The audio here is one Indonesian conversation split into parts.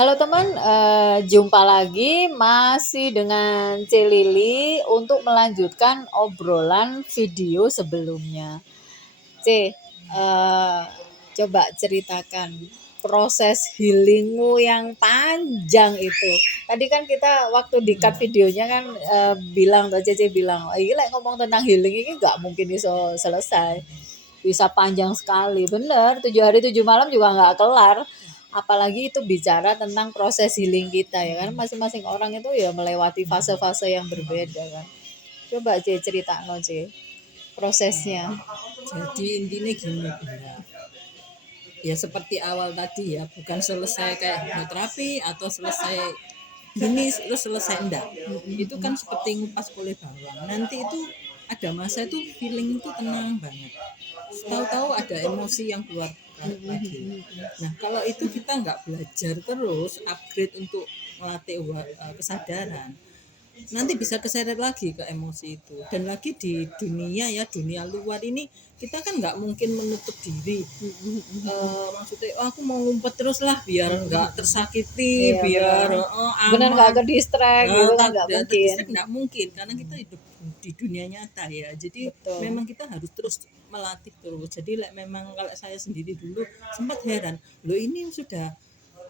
Halo teman, jumpa lagi masih dengan C. Lili untuk melanjutkan obrolan video sebelumnya. C, coba ceritakan proses healingmu yang panjang itu. Tadi kan kita waktu di cut videonya kan bilang, Cece bilang, ini like ngomong tentang healing ini nggak mungkin bisa selesai. Bisa panjang sekali, bener, 7 hari 7 malam juga nggak kelar. Apalagi itu bicara tentang proses healing kita ya kan, masing-masing orang itu ya melewati fase-fase yang berbeda kan. Coba C cerita no C prosesnya. Jadi intinya gini Bunda, ya seperti awal tadi ya, bukan selesai kayak hipnoterapi atau selesai gini terus selesai enggak. Itu kan seperti ngupas kulit bawang. Nanti itu ada masa itu feeling itu tenang banget. Tahu-tahu ada emosi yang keluar lagi. Nah kalau itu kita nggak belajar terus upgrade untuk melatih kesadaran, nanti bisa keseret lagi ke emosi itu. Dan lagi di dunia luar ini kita kan nggak mungkin menutup diri. Maksudnya aku mau ngumpet terus lah biar nggak tersakiti, Iya, biar benar nggak aman. ke distract gitu kan nggak mungkin. Nggak mungkin karena kita hidup di dunia nyata ya. Jadi Betul. memang kita harus terus melatih terus. Jadi memang kalau saya sendiri dulu sempat heran, loh ini sudah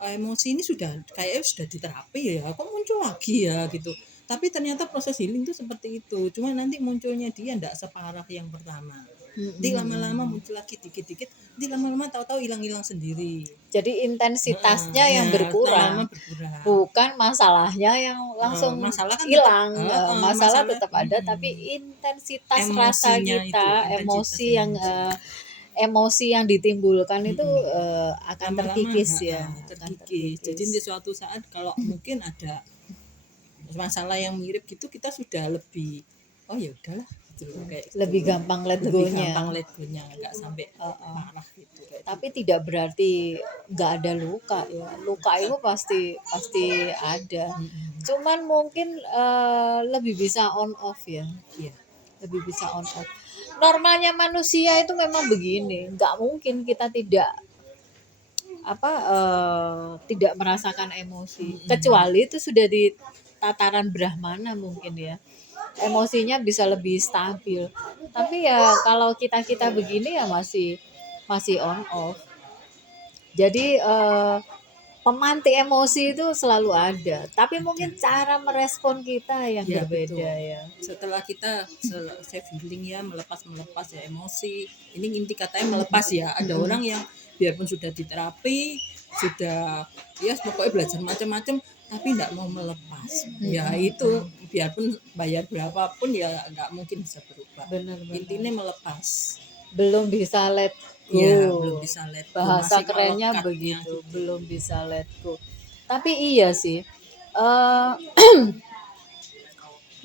emosi ini sudah kayaknya sudah diterapi ya, kok muncul lagi ya gitu. Tapi ternyata proses healing itu seperti itu, cuma nanti munculnya dia tidak separah yang pertama. Nanti lama-lama muncul lagi dikit-dikit, nanti lama-lama tahu-tahu hilang-hilang sendiri. Jadi intensitasnya yang lama-lama berkurang, berkurang. bukan masalahnya yang langsung Masalah kan hilang. masalah Tetap ada, tapi intensitas rasa emosinya itu, kita, intensitas emosi yang ditimbulkan itu akan lama-lama terkikis ya, akan terkikis. Jadi di suatu saat kalau mungkin ada masalah yang mirip gitu, kita sudah lebih oh ya udahlah gitu, kayak gitu. lebih gampang let Lebih go-nya. gampang let go-nya, nggak sampai marah gitu kayak Tapi tidak berarti nggak ada luka ya. Luka itu pasti ada. Cuman mungkin lebih bisa on off ya. Iya. Lebih bisa on off. Normalnya manusia itu memang begini, nggak mungkin kita tidak merasakan emosi, kecuali itu sudah di tataran Brahmana mungkin ya, emosinya bisa lebih stabil. Tapi ya kalau kita begini ya masih on off. Jadi pemanti emosi itu selalu ada, tapi mungkin cara merespon kita yang Ya, berbeda betul. ya. Setelah kita self healing ya, melepas ya emosi. Ini inti katanya melepas ya. Ada orang yang biarpun sudah diterapi, sudah ya pokoknya belajar macam-macam, tapi tidak mau melepas. Ya itu biarpun bayar berapapun ya nggak mungkin bisa berubah. Benar. Intinya melepas. Belum bisa let go. Ya, belum bisa let go. Bahasa Masih kerennya melekatnya begitu, gitu. belum bisa let go. Tapi iya sih,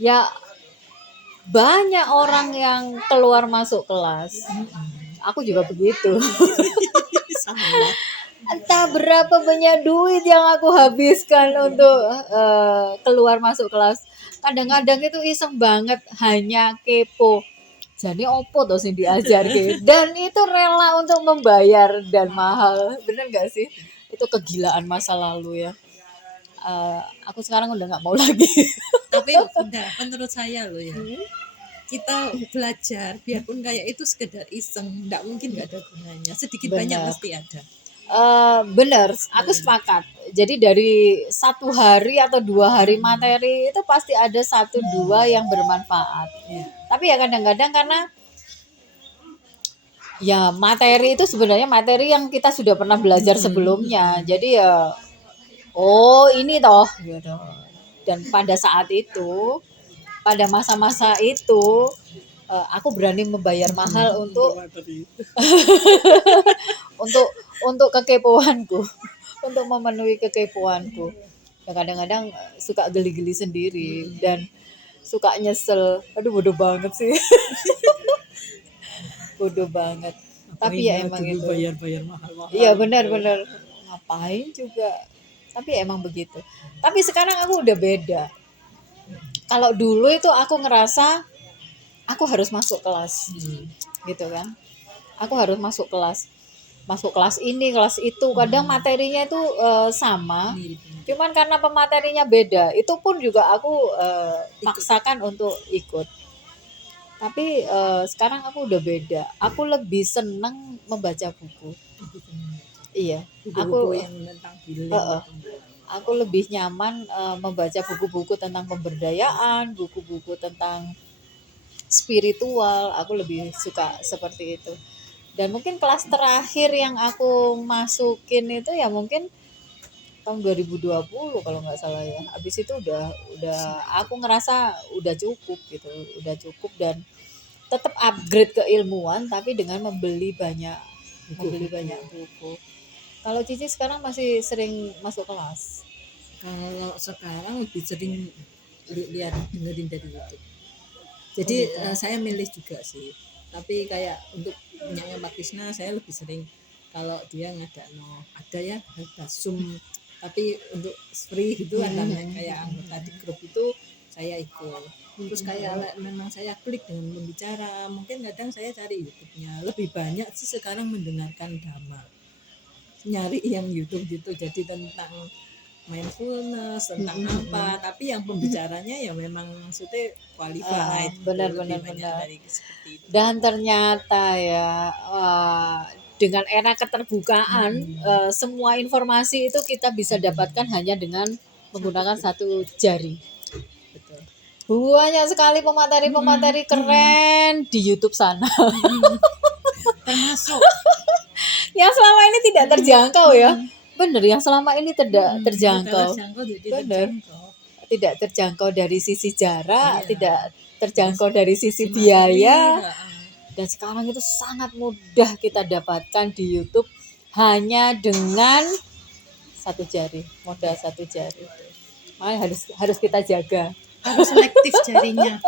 ya banyak orang yang keluar masuk kelas. Aku juga begitu. Sama. Entah berapa banyak duit yang aku habiskan untuk keluar masuk kelas. Kadang-kadang itu iseng banget, hanya kepo. Jadi opo tuh sih diajar gitu. Dan itu rela untuk membayar dan mahal. Bener gak sih? Itu kegilaan masa lalu ya. Aku sekarang udah nggak mau lagi. Tapi udah menurut saya loh ya, kita belajar biarpun kayak itu sekedar iseng, nggak mungkin nggak ada gunanya, sedikit banyak Benar. pasti ada. Benar, aku sepakat. Jadi dari 1 hari atau 2 hari materi itu pasti ada 1-2 yang bermanfaat. Tapi ya kadang-kadang karena ya materi itu sebenarnya materi yang kita sudah pernah belajar sebelumnya. Jadi ya oh ini toh gitu. Dan pada saat itu, pada masa-masa itu aku berani membayar mahal untuk untuk kekepoanku, untuk memenuhi kekepoanku. Ya kadang-kadang suka geli-geli sendiri dan suka nyesel. Aduh bodoh banget sih. Bodoh banget. Tapi ya emang itu. Bayar mahal-mahal. Iya benar-benar. Ngapain juga. Tapi emang begitu. Tapi sekarang aku udah beda. Kalau dulu itu aku ngerasa aku harus masuk kelas. Gitu kan. Aku harus masuk kelas. masuk kelas ini, kelas itu. Kadang materinya itu sama, Mirip-mirip. cuman karena pematerinya beda, itu pun juga aku Ikut. paksakan untuk ikut. Tapi sekarang aku udah beda. Aku lebih seneng membaca buku. Iya, Buku-buku aku yang tentang healing heeh, gitu. aku lebih nyaman membaca buku-buku tentang pemberdayaan, buku-buku tentang spiritual. Aku lebih suka seperti itu. Dan mungkin kelas terakhir yang aku masukin itu ya mungkin tahun 2020 kalau nggak salah ya. Habis itu udah aku ngerasa udah cukup gitu, udah cukup dan tetap upgrade keilmuan tapi dengan membeli banyak buku. Kalau Cici sekarang masih sering masuk kelas. Kalau sekarang lebih sering lihat dengerin dari YouTube. Oh Jadi gitu. saya milih juga sih. Tapi kayak untuk punyanya Mbak Krisna saya lebih sering kalau dia ada ya ada Zoom tapi untuk free gitu ada kayak anggota di grup itu saya ikut. Terus kayak memang saya klik dengan membicara, mungkin kadang saya cari YouTube-nya. Lebih banyak sih sekarang mendengarkan dhamma. Nyari yang YouTube gitu jadi tentang mindfulness tentang apa, tapi yang pembicaranya ya memang maksudnya qualified gitu, Benar lebih benar banyak benar. dari seperti itu. Dan ternyata ya dengan era keterbukaan semua informasi itu kita bisa dapatkan hanya dengan menggunakan satu jari. Betul. Banyak sekali pemateri-pemateri keren di YouTube sana. Termasuk Yang selama ini tidak terjangkau ya. Bener, yang selama ini tidak terjangkau. terjangkau jadi Bener. terjangkau. Tidak terjangkau dari sisi jarak, Iya. tidak terjangkau dari sisi materi, biaya. heeh. Dan sekarang itu sangat mudah kita dapatkan di YouTube hanya dengan satu jari, modal satu jari. Makanya harus kita jaga. Harus selektif jarinya.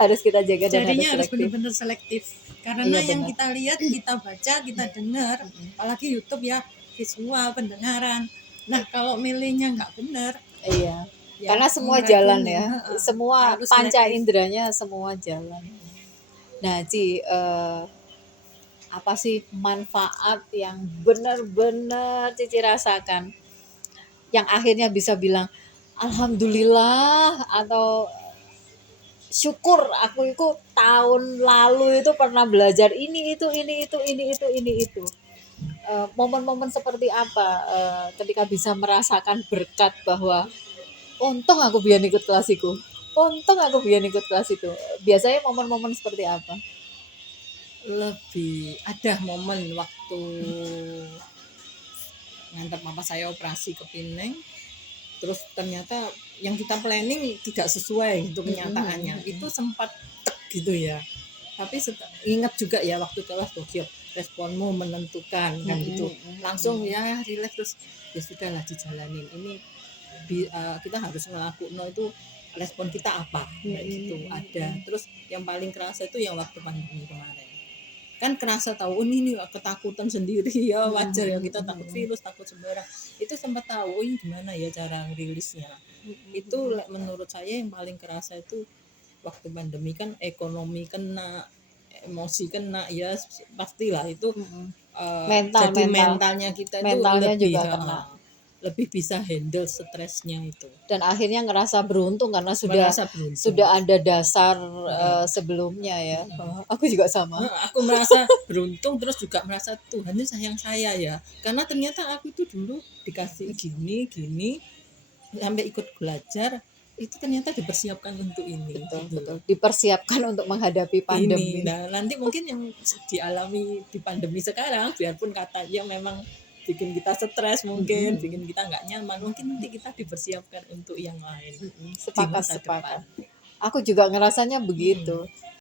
Harus kita jaga dan Jarinya harus harus selektif. benar-benar selektif. Karena Iya, yang benar. kita lihat, kita baca, kita dengar, apalagi YouTube ya visual pendengaran. Nah kalau milihnya nggak benar, Iya. ya Karena semua meracuni, jalan ya. heeh. Semua Harus panca selektif. inderanya semua jalan. Nah, Ci, apa sih manfaat yang benar-benar Cici rasakan? Yang akhirnya bisa bilang alhamdulillah atau syukur aku itu tahun lalu itu pernah belajar ini itu. Momen-momen seperti apa ketika bisa merasakan berkat bahwa untung aku biar ikut kelas itu. Untung aku biar ikut kelas itu. Biasanya momen-momen seperti apa? Lebih ada momen waktu ngantar papa saya operasi ke Pineng, terus ternyata yang kita planning tidak sesuai untuk kenyataannya. Itu sempat gitu ya. Tapi ingat juga ya waktu kelas Tokyo responmu menentukan kan gitu. Langsung ya relax terus ya sudahlah dijalanin. Ini kita harus ngelakuin itu respon kita apa kayak gitu ada. Terus yang paling kerasa itu yang waktu pandemi kemarin. Kan kerasa tahu ini ketakutan sendiri ya wajar ya kita takut virus takut sembarang itu sempat tahu ini gimana ya cara rilisnya itu menurut saya yang paling kerasa itu waktu pandemi kan ekonomi kena emosi kena ya pastilah itu jadi mentalnya kita mentalnya itu lebih juga kena. Lebih bisa handle stresnya itu Dan akhirnya ngerasa beruntung karena sudah ada dasar sebelumnya ya. Aku juga sama. Aku merasa beruntung terus juga merasa Tuhan ini sayang saya ya karena ternyata aku itu dulu dikasih gini sampai ikut belajar itu ternyata dipersiapkan untuk ini Betul. Dipersiapkan untuk menghadapi pandemi. Nah nanti mungkin yang dialami di pandemi sekarang biarpun katanya memang bikin kita stres mungkin bikin kita nggak nyaman mungkin nanti kita dipersiapkan untuk yang lain Sepakat. Aku juga ngerasanya begitu.